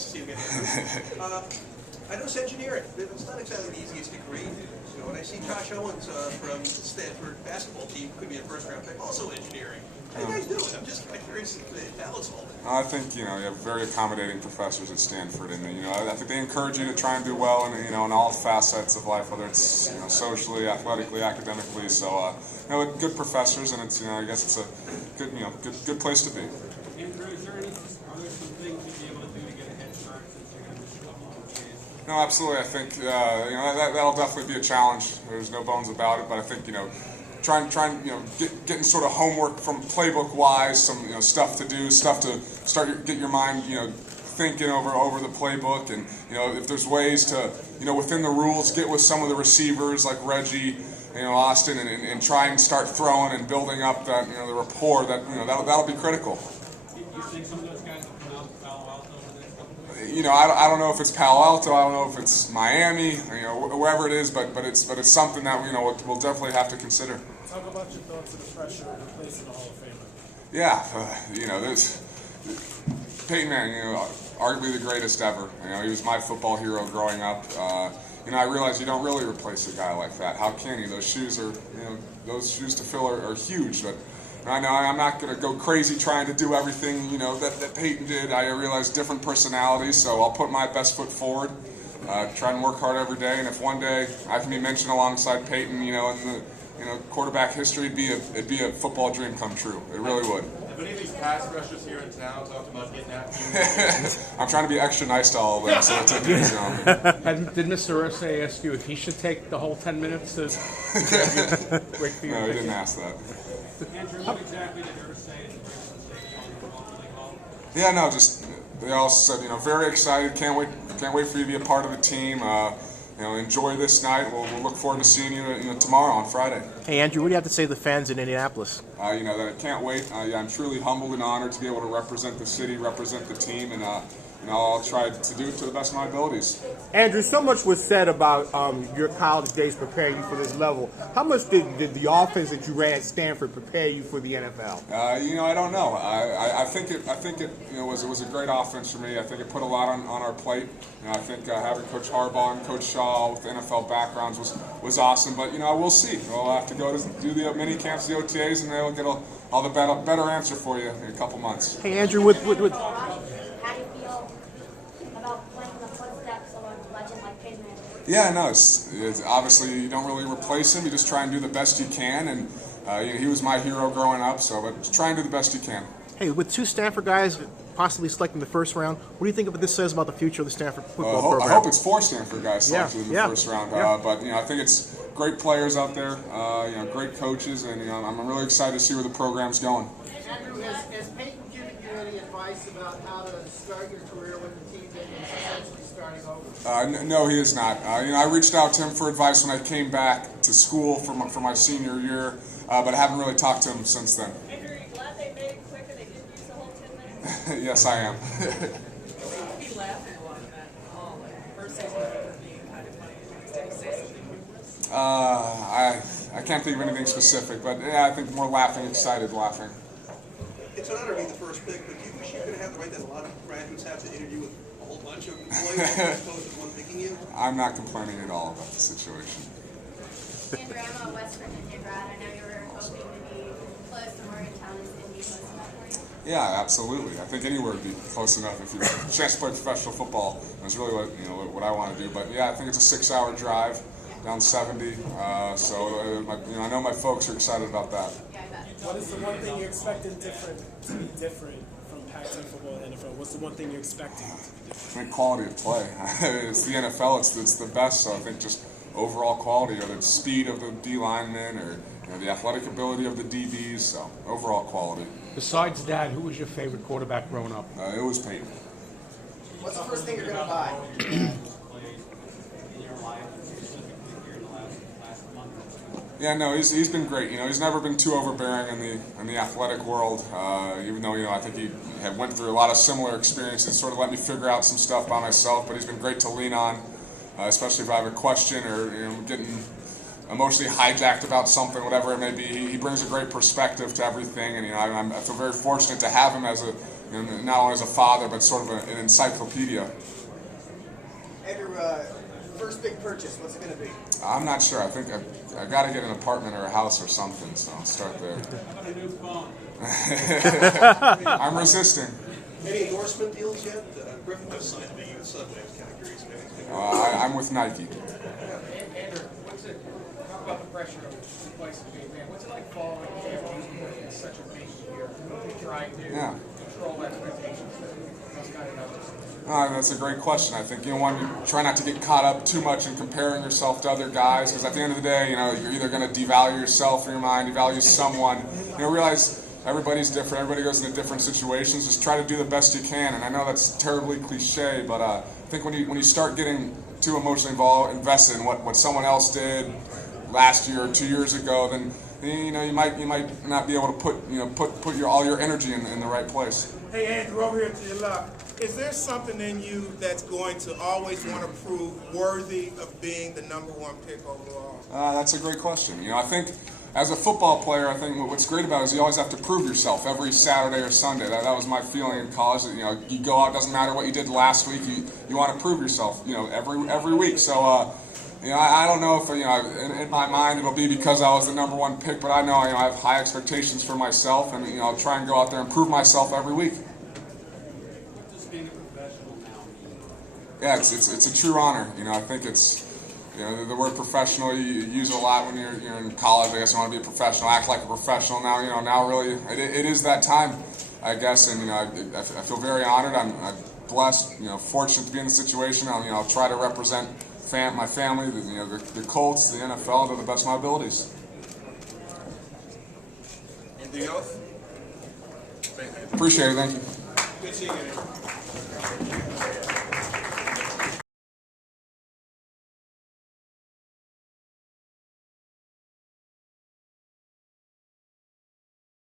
Nice to see you again. I know it's engineering. It's not exactly the easiest degree. So when I see Josh Owens from the Stanford basketball team, could be a first-round pick, also engineering. How do you guys do it? I'm just kind of curious if the balance all that. I think you have very accommodating professors at Stanford, and I think they encourage you to try and do well in all facets of life, whether it's socially, athletically, academically. So good professors, and it's I guess it's a good good place to be. Andrew, are there some things you'd be able to do to get a head start since you're going to miss a couple more days? No, absolutely. I think that'll definitely be a challenge. There's no bones about it, but I think trying getting sort of homework from playbook wise, some stuff to do, stuff to get your mind thinking over the playbook, and if there's ways to within the rules get with some of the receivers like Reggie, Austin, and try and start throwing and building up that the rapport that'll be critical. You think some of those guys will come out to Palo Alto over the next couple of days? I don't know if it's Palo Alto, I don't know if it's Miami, wherever it is, but it's something that we'll definitely have to consider. Talk about your thoughts of the pressure of replacing the Hall of Famer. Yeah, there's Peyton Manning, arguably the greatest ever. He was my football hero growing up. I realize you don't really replace a guy like that. How can you? Those shoes to fill are huge, but I know I'm not going to go crazy trying to do everything that Peyton did. I realize different personalities, so I'll put my best foot forward. Try and work hard every day, and if one day I can be mentioned alongside Peyton, in the quarterback history, it'd be a football dream come true. It really would. Have any of these pass rushers here in town talked about getting after you? I'm trying to be extra nice to all of them, so it's a easy on me. Did Mr. Irsay ask you if he should take the whole 10 minutes to wait for you? No, he didn't ask that. Andrew, what exactly did Irsay and the say on the League Hall? Yeah, no, just they all said, very excited. Can't wait for you to be a part of the team. Enjoy this night. We'll look forward to seeing you tomorrow on Friday. Hey, Andrew, what do you have to say to the fans in Indianapolis? That I can't wait. I'm truly humbled and honored to be able to represent the city, represent the team, and I'll try to do it to the best of my abilities. Andrew, so much was said about your college days preparing you for this level. How much did the offense that you ran at Stanford prepare you for the NFL? I don't know. I think it was a great offense for me. I think it put a lot on our plate. I think having Coach Harbaugh and Coach Shaw with NFL backgrounds was awesome. But we'll see. We'll have to go to do the mini camps, the OTAs, and they'll get all the better answer for you in a couple months. Hey, Andrew, with How do you feel about playing the footsteps of a legend like Peyton Manning? Yeah, no, it's obviously you don't really replace him. You just try and do the best you can, and he was my hero growing up. But try and do the best you can. Hey, with two Stanford guys possibly selected in the first round, what do you think of what this says about the future of the Stanford football program? I hope it's 4 Stanford guys selected in the first round. Yeah. But I think it's great players out there, great coaches, and I'm really excited to see where the program's going. Andrew, has Peyton given you any advice about how to start your career with the team that is essentially starting over? No, he is not. I reached out to him for advice when I came back to school for my senior year, but I haven't really talked to him since then. Andrew, are you glad they made it quick and they didn't use the whole 10 minutes? Yes, I am. You'd be laughing a lot at that. Oh, first season being kind of funny. Did he say something humorous? I can't think of anything specific, but yeah, I think more laughing, excited laughing. It's an honor to be the first pick, but do you wish you could have the right that a lot of graduates have to interview with a whole bunch of employees as opposed to one picking you? I'm not complaining at all about the situation. Andrew, I'm a West Virginia grad. I know you were hoping to be close to Morgantown. Is Indy close enough for you? Yeah, absolutely. I think anywhere would be close enough if you have a chance to play professional football. That's really what I want to do. But yeah, I think it's a 6-hour drive down 70. So I know my folks are excited about that. Yeah, I bet. What is the one thing you're expecting to be different from Pac-10 football and NFL? What's the one thing you're expecting to be different? I think quality of play. It's the NFL. It's the best. So I think just overall quality, or the speed of the D linemen, or the athletic ability of the DBs. So overall quality. Besides Dad, who was your favorite quarterback growing up? It was Peyton. What's the first thing you're going to buy? Yeah, no, he's been great. He's never been too overbearing in the athletic world. Even though I think he had went through a lot of similar experiences, sort of let me figure out some stuff by myself. But he's been great to lean on, especially if I have a question or getting emotionally hijacked about something, whatever it may be. He brings a great perspective to everything, and I feel very fortunate to have him as you know, not only as a father, but sort of an encyclopedia. Andrew, first big purchase, what's it going to be? I'm not sure. I think I got to get an apartment or a house or something, so I'll start there. How about a new phone? I'm resisting. Any endorsement deals yet? Griffin was signed to be with Subway. I was kind of curious. I'm with Nike. Andrew, talk about the pressure of the place to be, man. What's it like following in such a big year, trying to control expectations? Those kind of numbers. That's a great question. I think, you know, one, you try not to get caught up too much in comparing yourself to other guys, because at the end of the day, you know, you're either going to devalue yourself in your mind, devalue someone. You know, realize everybody's different. Everybody goes into different situations. Just try to do the best you can. And I know that's terribly cliche, but I think when you start getting too emotionally invested in what someone else did last year or 2 years ago, then you know you might not be able to put all your energy in the right place. Hey Andrew, over here to your left. Is there something in you that's going to always want to prove worthy of being the #1 pick overall? That's a great question. You know, I think as a football player, I think what's great about it is you always have to prove yourself every Saturday or Sunday. That was my feeling in college. That, you know, you go out, doesn't matter what you did last week. You want to prove yourself. You know, every week. So. You know, I don't know if, you know, in my mind it'll be because I was the #1 pick, but I know, you know, I have high expectations for myself, and, you know, I'll try and go out there and prove myself every week. What does being a professional now mean? Yeah, it's a true honor. You know, I think it's, you know, the word professional, you use it a lot when you're in college. I guess you want to be a professional, act like a professional. Now, you know, now really it is that time, I guess, and, you know, I feel very honored. I'm blessed, you know, fortunate to be in the situation. I'll try to represent my family, the Colts, the NFL, to the best of my abilities. Anything else? Appreciate it. Thank you. Good seeing you.